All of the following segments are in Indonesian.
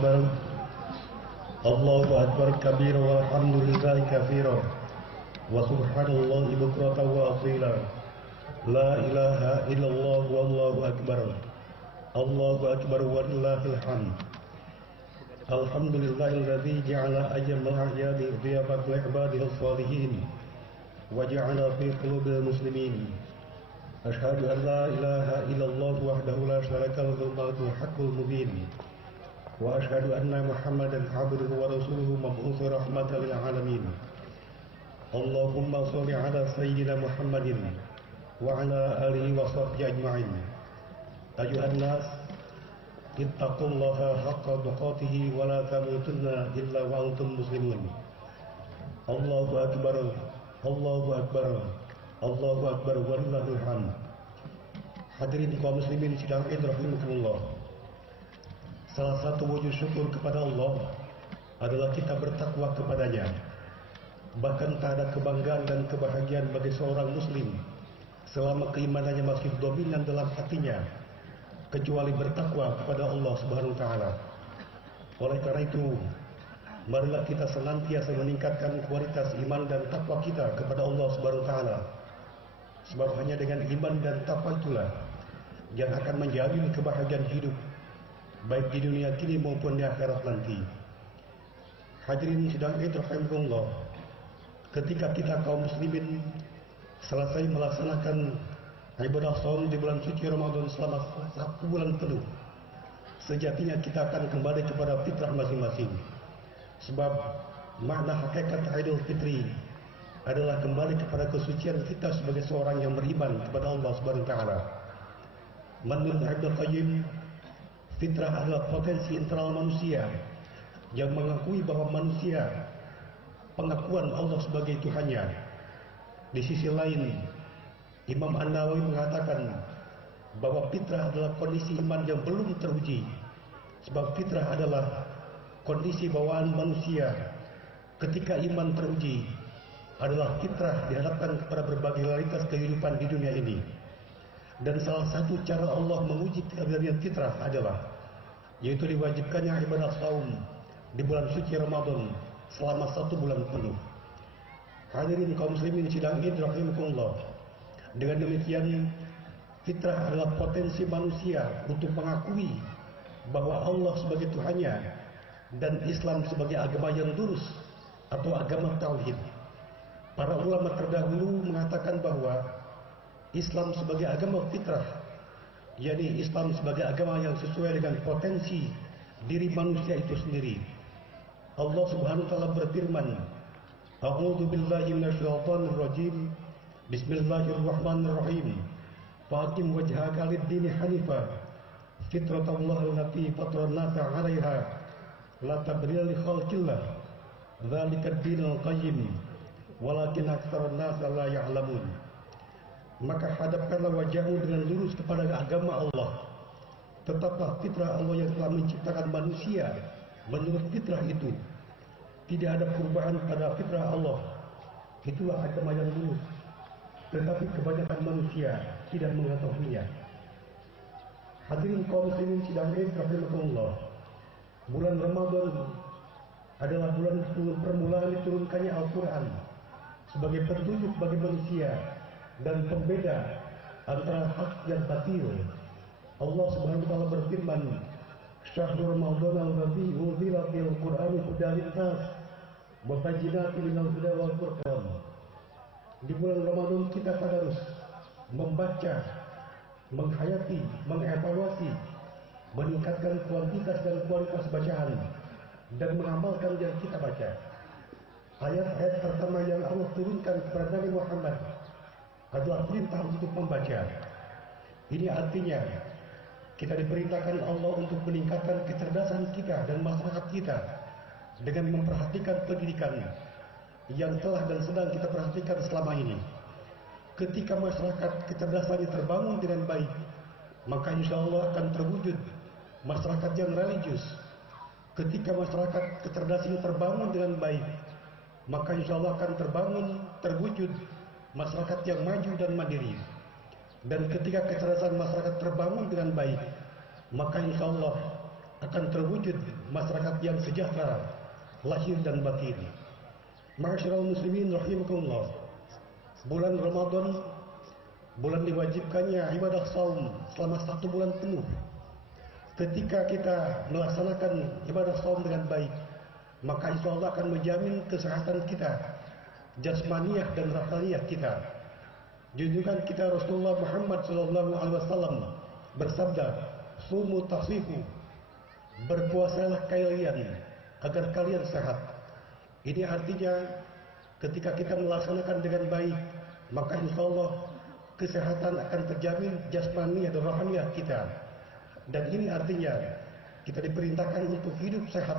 أكبر الله أكبر كبيرا والحمد لله كثيرا وسبحان الله بكرة وأصيلا لا إله إلا الله والله أكبر الله أكبر ولله الحمد الحمد لله الذي جعل أيام الأعياد ضيافة لعباده الصالحين وجعل في قلوب المسلمين أشهد أن لا إله إلا الله وحده لا شريك له الملك الحق المبين وأشهد أن محمدا عبده ورسوله مبعوث رحمة للعالمين اللهم صل على سيدنا محمد وعلى آله وصحبه أجمعين أيها الناس اتقوا الله حق تقاته ولا تموتن إلا وأنتم مسلمون الله أكبر الله أكبر Allahu Akbar walillahil hamd. Hadirin kaum muslimin sidang Id rahimakumullah. Salah satu wujud syukur kepada Allah adalah kita bertakwa kepadanya. Bahkan tak ada kebanggaan dan kebahagiaan bagi seorang muslim selama keimanannya masih dominan dalam hatinya kecuali bertakwa kepada Allah Subhanahu wa taala. Oleh karena itu, marilah kita senantiasa meningkatkan kualitas iman dan takwa kita kepada Allah Subhanahu wa taala. Sebab hanya dengan iman dan takwa itulah yang akan menjamin kebahagiaan hidup baik di dunia kini maupun di akhirat nanti. Hadirin sidang Id rahimakumullah, ketika kita kaum muslimin selesai melaksanakan ibadah shaum di bulan suci Ramadan selama 1 bulan penuh, sejatinya kita akan kembali kepada fitrah masing-masing. Sebab makna hakikat Idul Fitri adalah kembali kepada kesucian kita sebagai seorang yang beriman kepada Allah Subhanahu wa taala. Menurut Ibnu Qayyim, fitrah adalah potensi internal manusia yang mengakui bahwa manusia pengakuan Allah sebagai Tuhannya. Di sisi lain, Imam An-Nawawi mengatakan bahwa fitrah adalah kondisi iman yang belum teruji. Sebab fitrah adalah kondisi bawaan manusia ketika iman teruji adalah fitrah dihadapkan kepada berbagai realitas kehidupan di dunia ini. Dan salah satu cara Allah menguji kebenaran fitrah adalah yaitu diwajibkannya ibadah saum di bulan suci Ramadan selama 1 bulan penuh. Hadirin kaum muslimin sidang Id rahimakumullah, dengan demikian fitrah adalah potensi manusia untuk mengakui bahwa Allah sebagai Tuhannya dan Islam sebagai agama yang lurus atau agama tauhid. Para ulama terdahulu mengatakan bahwa Islam sebagai agama fitrah, yakni Islam sebagai agama yang sesuai dengan potensi diri manusia itu sendiri. Allah Subhanahu wa taala berfirman, A'udzu billahi minasyaitonir rajim. Bismillahirrahmanirrahim. Faqim wajhaka lid-dini hanifa fitratallahi allati fatara an-nasa 'alaiha la tabdila li khalqillah. Dzalikad dinul qayyim. Walakin aktsarun nas la ya'lamun. Maka hadapkanlah wajahmu dengan lurus kepada agama Allah. Tetaplah fitrah Allah yang telah menciptakan manusia menurut fitrah itu. Tidak ada perubahan pada fitrah Allah. Itulah agama yang lurus. Tetapi kebanyakan manusia tidak mengetahuinya. Hadirin kaum muslimin sidang Id rahimakumullah, bulan Ramadan adalah bulan permulaan diturunkannya Al-Quran sebagai petunjuk bagi manusia dan pembeda antara hak dan batil. Allah Subhanahu wa taala berfirman, "Syahrul Ramadan alladzi unzila fil Qur'ani hudan lin-nas wa bayyinatin minal huda wal furqan." Di bulan Ramadan kita harus membaca, menghayati, mengevaluasi, meningkatkan kuantitas dan kualitas bacaan dan mengamalkan yang kita baca. Ayat-ayat pertama yang Allah turunkan kepada Nabi Muhammad adalah perintah untuk membaca. Ini artinya kita diperintahkan Allah untuk meningkatkan kecerdasan kita dan masyarakat kita dengan memperhatikan pendidikan yang telah dan sedang kita perhatikan selama ini. Ketika masyarakat kecerdasannya terbangun dengan baik, maka insya Allah akan terwujud masyarakat yang religius. Ketika masyarakat kecerdasannya terbangun dengan baik, maka insya Allah akan terwujud masyarakat yang maju dan mandiri. Dan ketika kecerdasan masyarakat terbangun dengan baik, maka insya Allah akan terwujud masyarakat yang sejahtera lahir dan batin. Ma'asyiral muslimin rahimakumullah. Bulan Ramadan, bulan diwajibkannya ibadah saum selama 1 bulan penuh. Ketika kita melaksanakan ibadah saum dengan baik, maka insya Allah akan menjamin kesehatan kita, jasmaniah dan rohaniah kita. Junjungan kita Rasulullah Muhammad SAW bersabda, "Sumu tasihu," berpuasalah kalian agar kalian sehat. Ini artinya ketika kita melaksanakan dengan baik, maka insya Allah kesehatan akan terjamin jasmaniah dan rohaniah kita. Dan ini artinya kita diperintahkan untuk hidup sehat,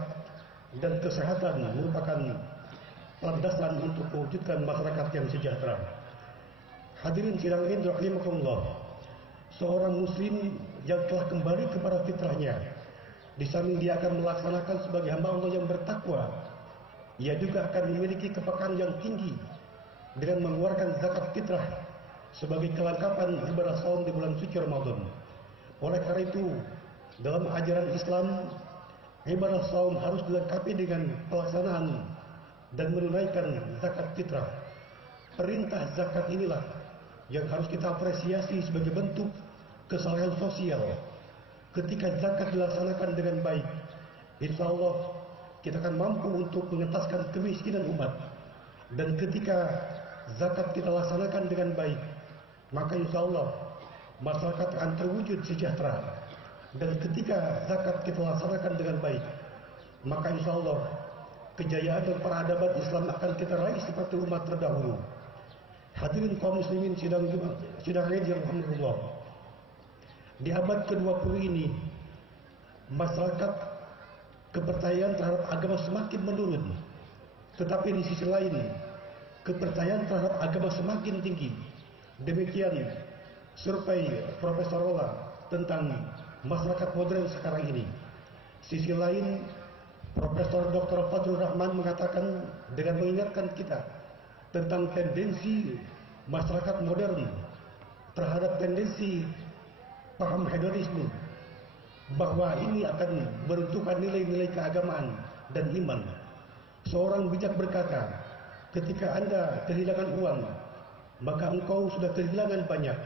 dan kesehatan merupakan landasan untuk mewujudkan masyarakat yang sejahtera. Hadirin sidang ini rahimakumullah. Seorang muslim yang telah kembali kepada fitrahnya, di samping dia akan melaksanakan sebagai hamba Allah yang bertakwa, ia juga akan memiliki kepekaan yang tinggi dengan mengeluarkan zakat fitrah sebagai kelengkapan ibadah saum di bulan suci Ramadan. Oleh karena itu, dalam ajaran Islam, ibadah saum harus dilengkapi dengan pelaksanaan dan menunaikan zakat fitrah. Perintah zakat inilah yang harus kita apresiasi sebagai bentuk kesalahan sosial. Ketika zakat dilaksanakan dengan baik, insya Allah kita akan mampu untuk mengentaskan kemiskinan umat. Dan ketika zakat kita laksanakan dengan baik, maka insya Allah masyarakat akan terwujud sejahtera. Dan ketika zakat kita laksanakan dengan baik, maka insya Allah kejayaan dan peradaban Islam akan kita raih seperti umat terdahulu. Hadirin kaum muslimin sidang hadir alhamdulillah. Di abad ke-20 ini, masyarakat kepercayaan terhadap agama semakin menurun. Tetapi di sisi lain, kepercayaan terhadap agama semakin tinggi. Demikian survei Profesor Rola tentang masyarakat modern sekarang ini. Sisi lain, Profesor Dr. Fadlur Rahman mengatakan dengan mengingatkan kita tentang tendensi masyarakat modern terhadap tendensi paham hedonisme, bahwa ini akan meruntuhkan nilai-nilai keagamaan dan iman. Seorang bijak berkata, ketika Anda kehilangan uang, maka engkau sudah kehilangan banyak.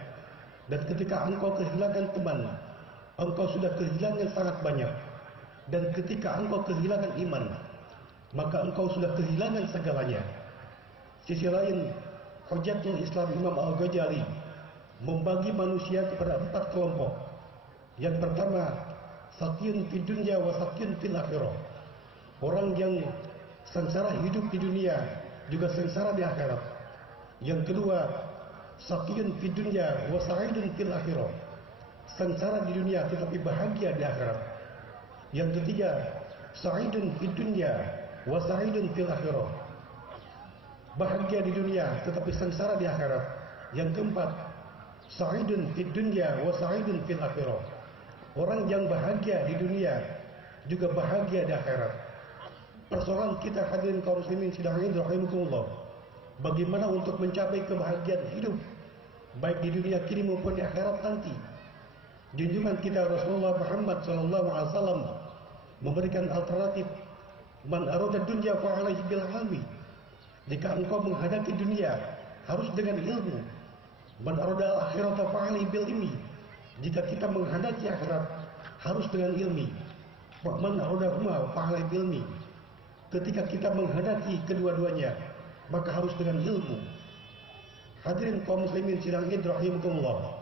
Dan ketika engkau kehilangan teman, engkau sudah kehilangan sangat banyak. Dan ketika engkau kehilangan iman, maka engkau sudah kehilangan segalanya. Sisi lain, Hujatul Islam Imam Al-Ghazali membagi manusia kepada 4 kelompok. Yang pertama, sakyun fid dunya wa sakyun fil akhirah. Orang yang sengsara hidup di dunia juga sengsara di akhirat. Yang kedua, sakyun fid dunya wa sa'idun fil akhirah. Sengsara di dunia tetapi bahagia di akhirat. Yang ketiga, sa'idun fid dunya wa sa'idun fil akhirah. Bahagia di dunia tetapi sengsara di akhirat. Yang keempat, sa'idun fid dunya wa sa'idun fil akhirah. Orang yang bahagia di dunia juga bahagia di akhirat. Persoalan kita hadirin kaum muslimin sidang rahimakumullah, bagaimana untuk mencapai kebahagiaan hidup baik di dunia kini maupun di akhirat nanti. Junjungan kita Rasulullah Muhammad SAW memberikan alternatif, man arada dunya fa alaihi bil ilmi. Jika engkau menghadapi dunia harus dengan ilmu. Man arada al-akhirata fa alaihi bil ilmi. Jika kita menghadapi akhirat harus dengan ilmi. Wa man arada huma fa alaihi bil ilmi. Ketika kita menghadapi kedua-duanya, maka harus dengan ilmu. Hadirin kaum muslimin sidang rahimakumullah.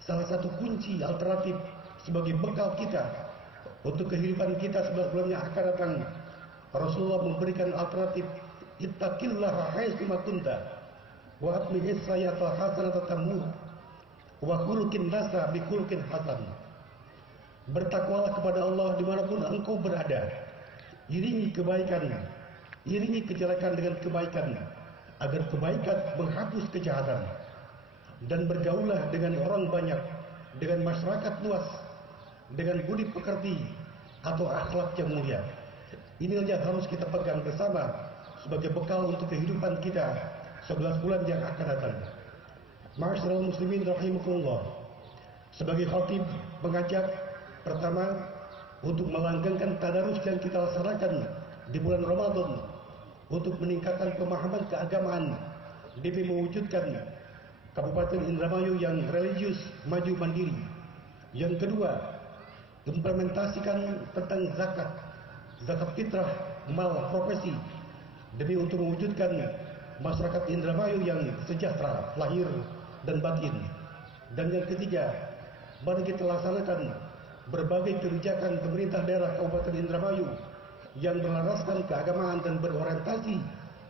Salah satu kunci alternatif sebagai bekal kita untuk kehidupan kita sebelumnya akan datang, Rasulullah memberikan alternatif, ittaqillaha haitsu ma kunta wa atmi'is sayyatal hasanata tamur wa khuluqin nasa bi khuluqin hasan. Bertakwalah kepada Allah dimanapun engkau berada. Iringi kebaikan, iringi kejelekan dengan kebaikan, agar kebaikan menghapus kejahatan. Dan bergaulah dengan orang banyak, dengan masyarakat luas, dengan budi pekerti atau akhlak yang mulia. Inilah yang harus kita pegang bersama sebagai bekal untuk kehidupan kita 11 bulan yang akan datang. Ma'asyiral muslimin rahimakumullah. Sebagai khatib mengajak pertama untuk melanggengkan tadarus yang kita laksanakan di bulan Ramadan, untuk meningkatkan pemahaman keagamaan demi mewujudkan Kabupaten Indramayu yang religius, maju, mandiri. Yang kedua, implementasikan tentang zakat fitrah, mal, profesi, demi untuk mewujudkan masyarakat Indramayu yang sejahtera, lahir dan batin. Dan yang ketiga, mari kita laksanakan berbagai kebijakan pemerintah daerah Kabupaten Indramayu yang berlaraskan keagamaan dan berorientasi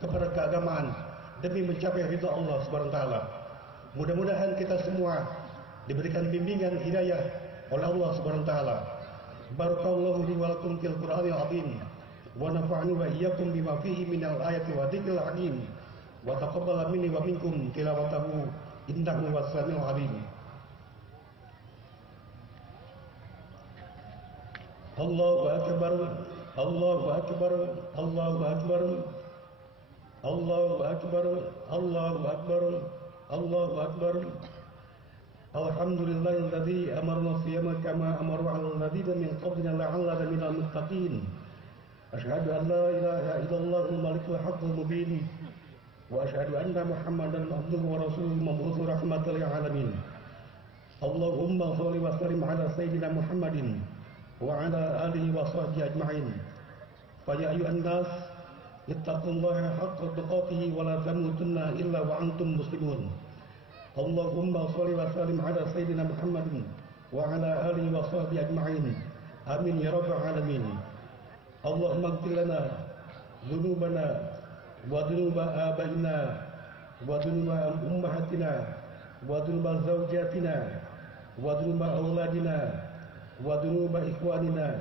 kepada keagamaan demi mencapai ridha Allah Subhanahu wa taala. Mudah-mudahan kita semua diberikan bimbingan hidayah oleh Allah Subhanahu wa taala. Barakallahu li wa lakum fil Qur'anil azim wa nafa'ani wa iyyakum bima fihi minal ayati wa dzikril hakim wa taqabbala minni wa minkum tilawatahu innahu was-sami'ul 'alim. Allahu akbar, Allahu akbar, Allahu akbar, Allahu akbar, Allahu akbar, Allahu akbar. Alhamdulillahilladzi amarna siyama kama amara 'alal ladzina min qablina la'allana minal muttaqin. Asyhadu an la ilaha illallahul malikul haqqul mubin wa asyhadu anna Muhammadan abduhu wa rasuluhu mab'utsu rahmatan lil alamin. Allahumma shalli wa sallim ala sayyidina Muhammadin wa ala alihi wa sahbihi ajma'in. Fa ya ayyuhan nas ittaqullaha haqqa tuqatih wa la tamutunna illa wa antum muslimun. Allahumma shalli wa sallim ala sayyidina Muhammadin wa ala alihi wa sahbihi ajma'in. Amin ya rabbal alamin. Allahumma ighfir lana dhunubana wa dhunuba abaina wa dhunuba ummahatina wa dhunuba zawjatina wa dhunuba auladina wa dhunuba ikhwanina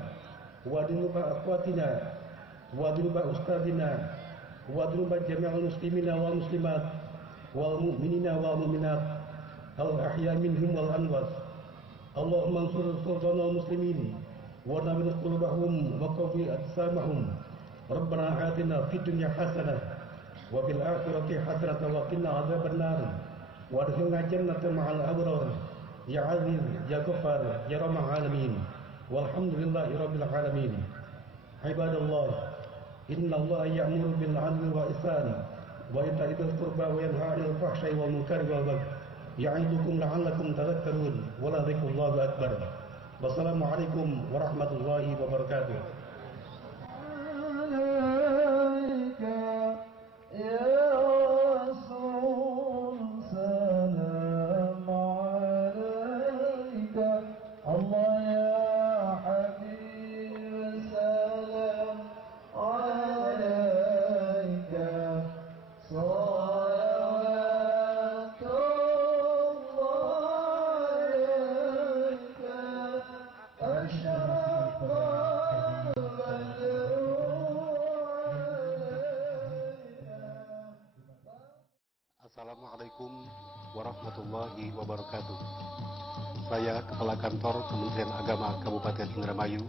wa dhunuba akhwatina wa dhunuba ustadina wa dhunuba jami'al muslimina wal muslimat wal mu'minina wal mu'minat al ahya minhum wal amwat. Allahumma ansur sultanal muslimin wa nawwir qulubahum wa qawwi ajsamahum. Rabbana atina fid dunya hasanah wa fil akhirati hasanah wa qina adzaban nar wa adkhilna jannata ma'al abrar ya aziz ya ghaffar ya rahman alamin. Walhamdulillahi rabbil alamin. Ibadallah, innallaha ya'muru bil 'adli wa ihsan wa ita'i dzil qurba wa yanha 'anil fahsya'i wal munkari wal baghi ya'idukum la'allakum tadhakkarun wa la dzikrullahi akbar. Wassalamualaikum warahmatullahi wabarakatuh. Assalamualaikum warahmatullahi wabarakatuh. Saya Kepala Kantor Kementerian Agama Kabupaten Indramayu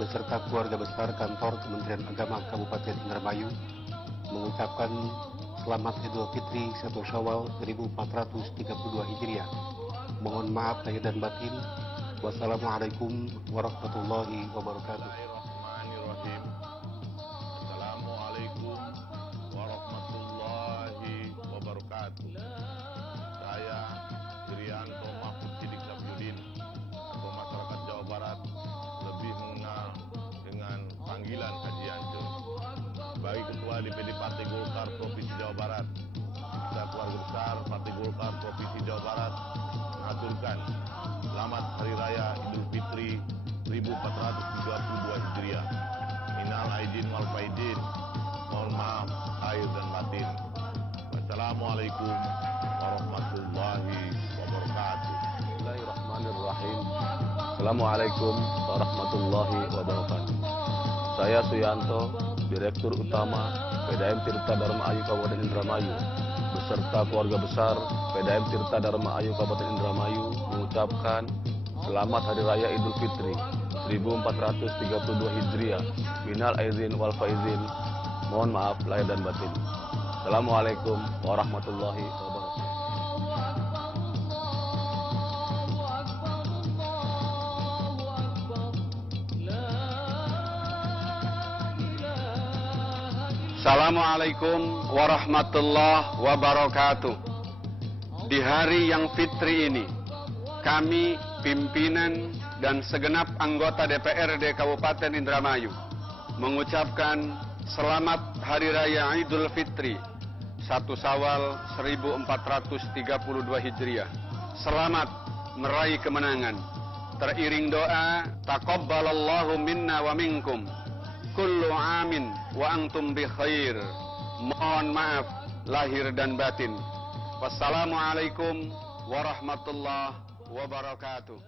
beserta keluarga besar Kantor Kementerian Agama Kabupaten Indramayu mengucapkan Selamat Idul Fitri 1 Syawal 1432 Hijriah. Mohon maaf lahir dan batin. Wassalamualaikum warahmatullahi wabarakatuh. Bismillahirrahmanirrahim. Assalamualaikum warahmatullahi wabarakatuh. Saya Trianto Mahfud Sidik Sabyudin atau masyarakat Jawa Barat lebih mengenal dengan panggilan Haji Ancur sebagai Ketua DPD Partai Golkar Provinsi Jawa Barat. Kita keluarga besar Partai Golkar Provinsi Jawa Barat mengaturkan Selamat Hari Raya Idul Fitri 1432 Hijriah. Minal aidin wal faidin. Mohon maaf lahir dan batin. Wassalamualaikum warahmatullahi wabarakatuh. Bismillahirrahmanirrahim. Assalamualaikum warahmatullahi wabarakatuh. Saya Suyanto, Direktur Utama PDAM Tirta Dharma Ayu Kabupaten Indramayu beserta keluarga besar PDAM Tirta Dharma Ayu Kabupaten Indramayu mengucapkan Selamat Hari Raya Idul Fitri 1432 Hijriah. Minal aidin wal faizin. Mohon maaf lahir dan batin. Assalamualaikum warahmatullahi wabarakatuh. La Assalamualaikum warahmatullahi wabarakatuh. Di hari yang fitri ini, kami, pimpinan dan segenap anggota DPRD Kabupaten Indramayu mengucapkan selamat Hari Raya Idul Fitri 1 Syawal 1432 Hijriah. Selamat meraih kemenangan. Teriring doa, taqabbalallahu minna wa minkum. Kullu amin wa antum bi khair. Mohon maaf lahir dan batin. Wassalamualaikum warahmatullahi wabarakatuh.